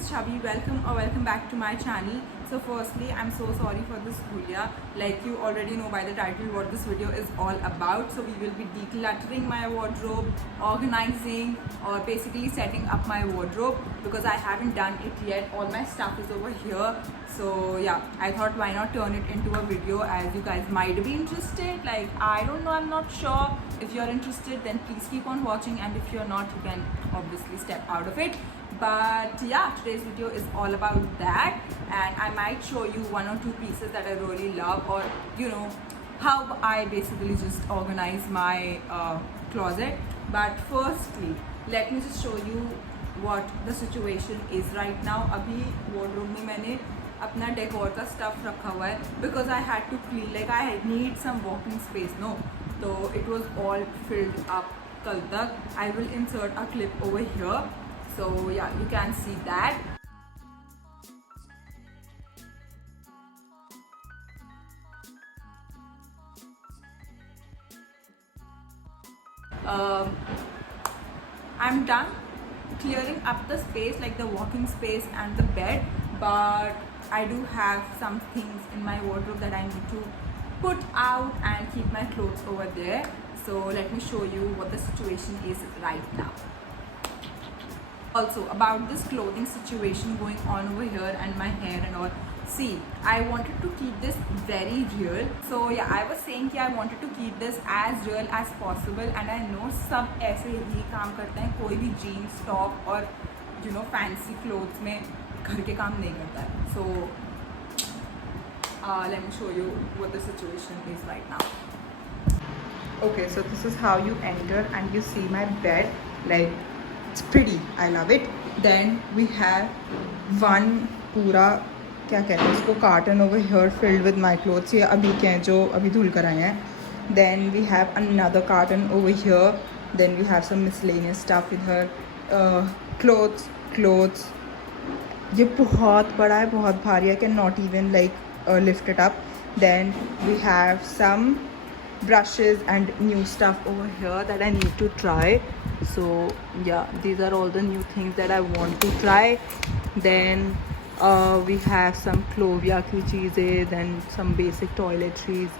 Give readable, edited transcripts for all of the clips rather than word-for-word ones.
is Chabi. Welcome back to my channel. So firstly, I'm so sorry for this video. Like you already know by the title what this video is all about. So we will be decluttering my wardrobe, organizing or basically setting up my wardrobe because I haven't done it yet. All my stuff is over here. So yeah, I thought why not turn it into a video as you guys might be interested. Like I don't know, I'm not sure. If you're interested, then please keep on watching, and if you're not, you can obviously step out of it. But yeah, today's video is all about that, and I might show you one or two pieces that I really love, or you know how I basically just organize my closet. But firstly, let me just show you what the situation is right now. अभी wardrobe में मैंने अपना decor का stuff रखा हुआ है because I had to clean, like I need some walking space, no? So it was all filled up कल तक. I will insert a clip over here. So yeah, you can see that. I'm done clearing up the space, like the walking space and the bed, but I do have some things in my wardrobe that I need to put out and keep my clothes over there. So let me show you what the situation is right now. Also about this clothing situation going on over here and my hair and all. See, I wanted to keep this very real. So yeah, I was saying कि I wanted to keep this as real as possible, and I know सब ऐसे ही काम करते हैं. कोई भी jeans top और you know fancy clothes में घर के काम नहीं करता है. So let me show you what the situation is right now. Okay, so this is how you enter, and you see my bed. Like it's pretty, I love it. Then we have one पूरा क्या कहते हैं इसको carton over here filled with my clothes. ये अभी के हैं जो अभी धुल कर आए हैं. Then we have another carton over here. Then we have some miscellaneous stuff इधर. क्लोथ्स ये बहुत बड़ा है, बहुत भारी है. Can not even like lift it up. Then we have some brushes and new stuff over here that I need to try. So yeah, these are all the new things that I want to try. Then we have some Clovia ki cheezeं, then some basic toiletries,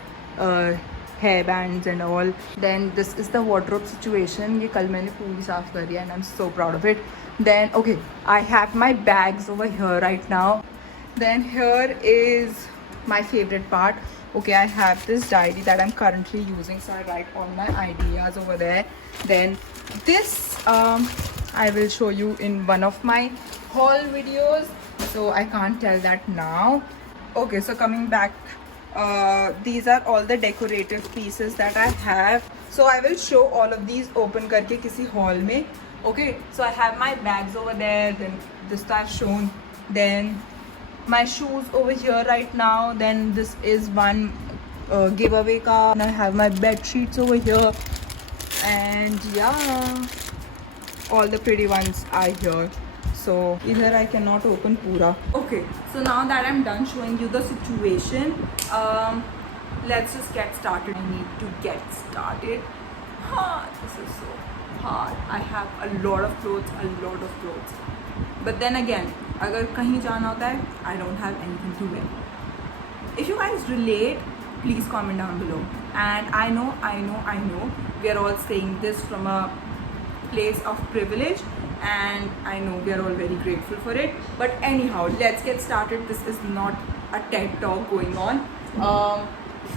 hair bands and all. Then this is the wardrobe situation. ये कल मैंने पूरी साफ करी है and I'm so proud of it. Then okay, I have my bags over here right now. Then here is my favorite part. Okay, I have this diary that I'm currently using, so I write all my ideas over there. Then this I will show you in one of my haul videos, so I can't tell that now. Okay, so coming back, these are all the decorative pieces that I have. So I will show all of these open करके किसी haul में. Okay, so I have my bags over there. Then this I've shown. Then my shoes over here right now. Then this is one giveaway ka. And I have my bed sheets over here, and yeah, all the pretty ones are here. So either I cannot open pura. Okay, so now that I'm done showing you the situation, let's just get started. I need to get started. This is so hard. I have a lot of clothes, but then again, अगर कहीं जाना होता है, I don't have anything to wear. If you guys relate, please comment down below. And I know we are all saying this from a place of privilege, and I know we are all very grateful for it. But anyhow, let's get started. This is not a TED talk going on.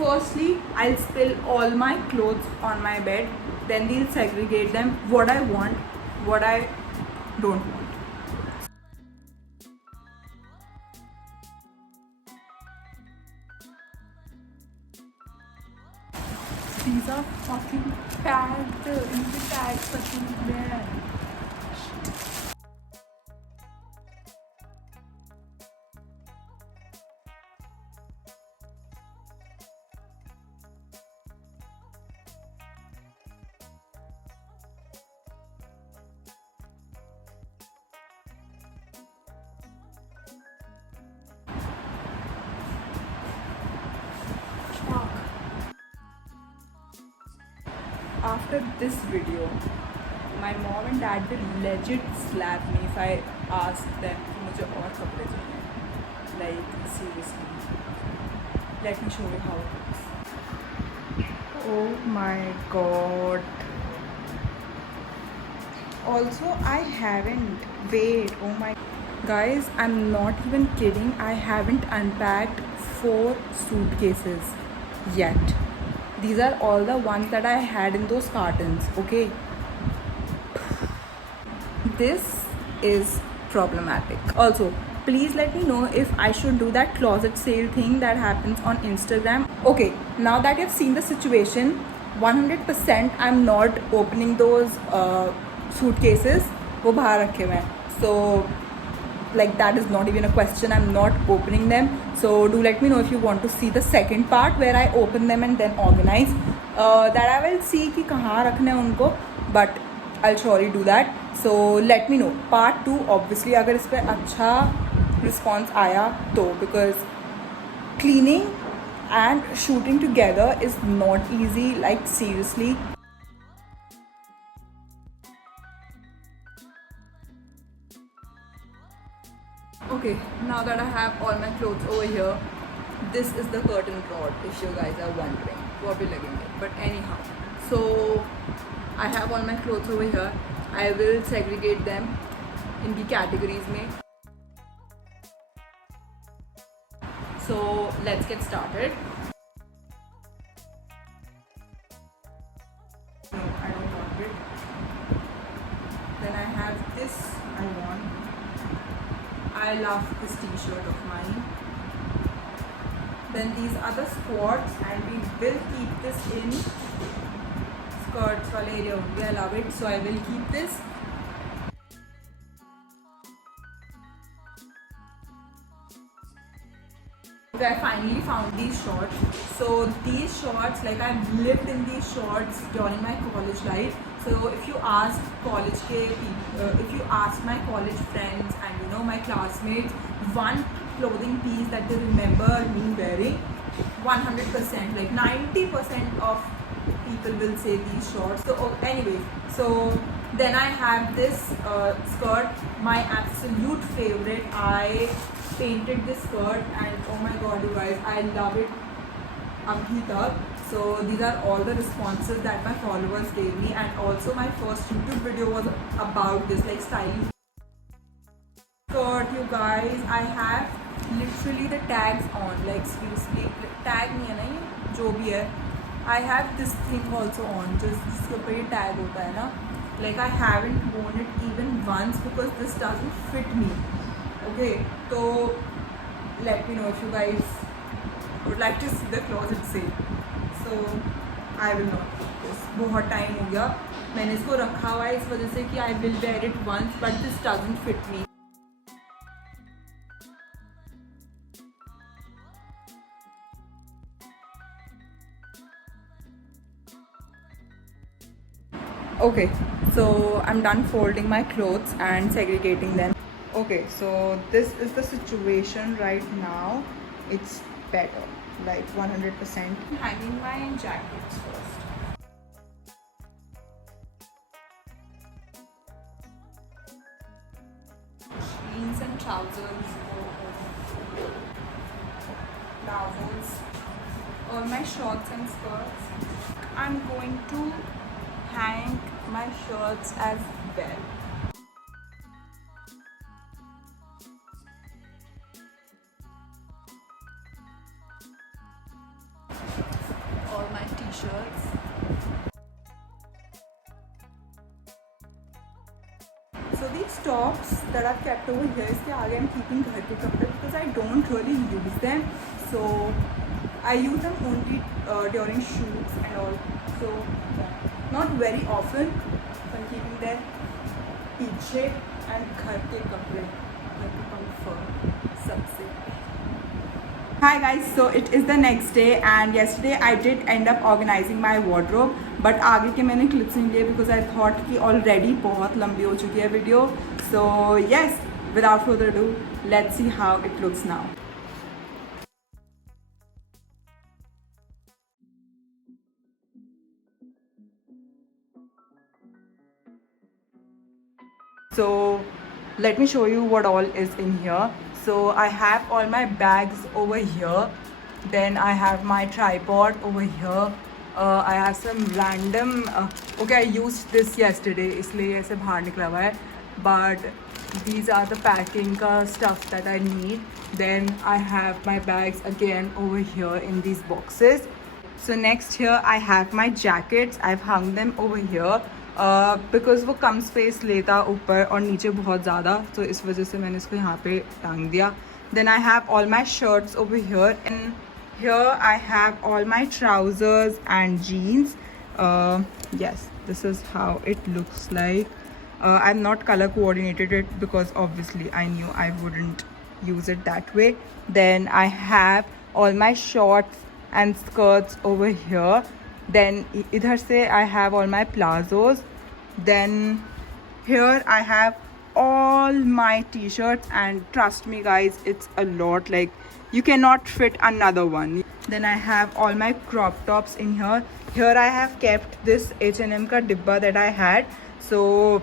Firstly, I'll spill all my clothes on my bed. Then we'll segregate them. What I want, what I don't want. These are fucking packed in the tag fucking bed. After this video, My mom and dad will legit slap me if I ask them कि मुझे और कपड़े चाहिए. Like seriously. Let me show you how it looks. Oh my god. Also, I haven't. Wait, oh my. Guys, I'm not even kidding. I haven't unpacked 4 suitcases yet. These are all the ones that I had in those cartons, okay? This is problematic. Also, please let me know if I should do that closet sale thing that happens on Instagram. Okay, now that you've seen the situation, 100% I'm not opening those suitcases. वो बाहर रखे हुए हैं. So like that is not even a question. I'm not opening them. So do let me know if you want to see the second part where I open them and then organize. That I will see कि कहाँ रखने हैं उनको, but I'll surely do that. So let me know. Part 2 obviously अगर इस पर अच्छा response आया तो, because cleaning and shooting together is not easy, like seriously. Okay, now that I have all my clothes over here, this is the curtain rod if you guys are wondering. वो भी लगेंगे. But anyhow, so I have all my clothes over here. I will segregate them in the categories में. So let's get started. No, I don't want it. Then I have this I want. I love this t-shirt of mine. Then these are the squats and we will keep this in skirts wale area only. I love it, so I will keep this. Okay, I finally found these shorts. So these shorts, like I've lived in these shorts during my college life. So if you ask if you ask my college friends and you know my classmates, one clothing piece that they remember me wearing, 100%, like 90% of people will say these shorts. So anyway, so then I have this skirt, my absolute favorite. I painted this skirt and oh my god you guys, I love it abhi tak. So these are all the responses that my followers gave me, and also my first YouTube video was about this, like styling skirt. You guys, I have literally the tags on, like seriously tag नहीं है ना ये जो भी है. I have this thing also on, जिसके ऊपर ये tag होता है ना. Like I haven't worn it even once because this doesn't fit me. Okay, so let me know if you guys would like to see the closet sale. So I will not keep this. बहुत time हो गया मैंने इसको रखा हुआ है इस वजह से कि I will wear it once, but this doesn't fit me. Okay, so I'm done folding my clothes and segregating them. Okay, so this is the situation right now. It's better, like 100%. Hanging my jackets first. Jeans and trousers. Trousers. All my shorts and skirts. I'm going to hang my shirts as well. All my t-shirts. So these tops that I've kept over here, इसके आगे I'm keeping घर के कपड़े because I don't really use them. So I use them only during shoots and all. So not very often. So I'm keeping them पीछे and घर के कपड़े, घर के comfort सबसे. Hi guys, so it is the next day and yesterday I did end up organizing my wardrobe, but आगे के मैंने clips नहीं लिए because I thought कि already बहुत लंबी हो चुकी है video. So yes, without further ado, let's see how it looks now. So let me show you what all is in here. So I have all my bags over here. Then I have my tripod over here. I have some random okay, I used this yesterday इसलिए ऐसे बाहर निकला हुआ है. But these are the packing stuff that I need. Then I have my bags again over here in these boxes. So next here I have my jackets. I've hung them over here because वो कम space लेता ऊपर और नीचे बहुत ज़्यादा, तो इस वजह से मैंने इसको यहाँ पे टांग दिया. Then I have all my shirts over here, and here I have all my trousers and jeans. Yes, this is how it looks like. I'm not color coordinated it because obviously I knew I wouldn't use it that way. Then I have all my shorts and skirts over here. Then idhar se I have all my plazos. Then here I have all my t-shirts, and trust me guys, it's a lot, like you cannot fit another one. Then I have all my crop tops in here. Here I have kept this H&M ka dibba that I had. So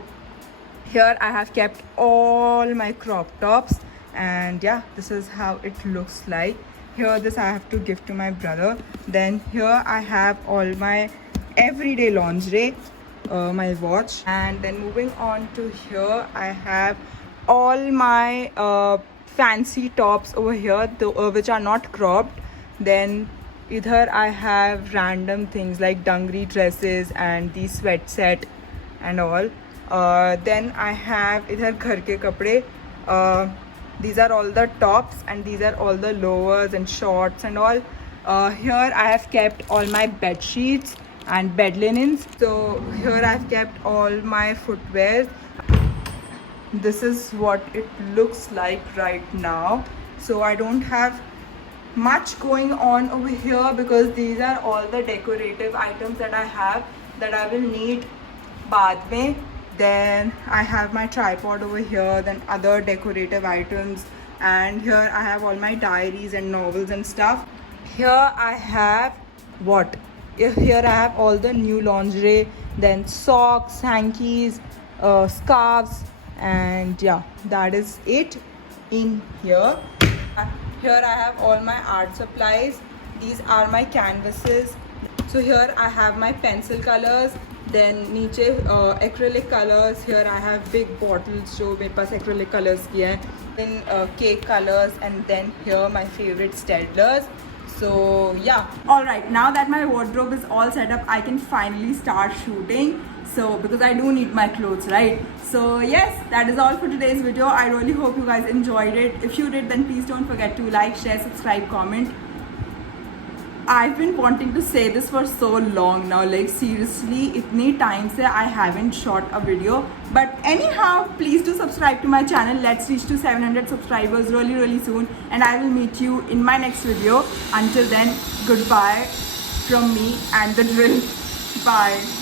here I have kept all my crop tops, and yeah, this is how it looks like. Here this I have to give to my brother. Then here I have all my everyday lingerie, my watch. And then moving on to here, I have all my fancy tops over here, which are not cropped. Then idhar I have random things like dangri dresses and the sweat set and all. Then I have idhar ghar ke kapde. These are all the tops, and these are all the lowers and shorts and all. Here I have kept all my bed sheets and bed linens. So here I've kept all my footwear. This is what it looks like right now. So I don't have much going on over here because these are all the decorative items that I have that I will need baad mein. Then I have my tripod over here, then other decorative items, and here I have all my diaries and novels and stuff. Here I have what? Here I have all the new lingerie, then socks, hankies, scarves, and yeah, that is it in here. Here I have all my art supplies. These are my canvases. So here I have my pencil colors. Then नीचे acrylic colors. Here I have big bottles जो मेरे पास acrylic colors की हैं. Then cake colors, and then here my favorite Staedtlers. So yeah. Alright, now that my wardrobe is all set up, I can finally start shooting. So because I do need my clothes, right? So yes, that is all for today's video. I really hope you guys enjoyed it. If you did, then please don't forget to like, share, subscribe, comment. I've been wanting to say this for so long now, like seriously, itni time se I haven't shot a video. But anyhow, please do subscribe to my channel. Let's reach to 700 subscribers really soon, and I will meet you in my next video. Until then, goodbye from me and the drill. Bye.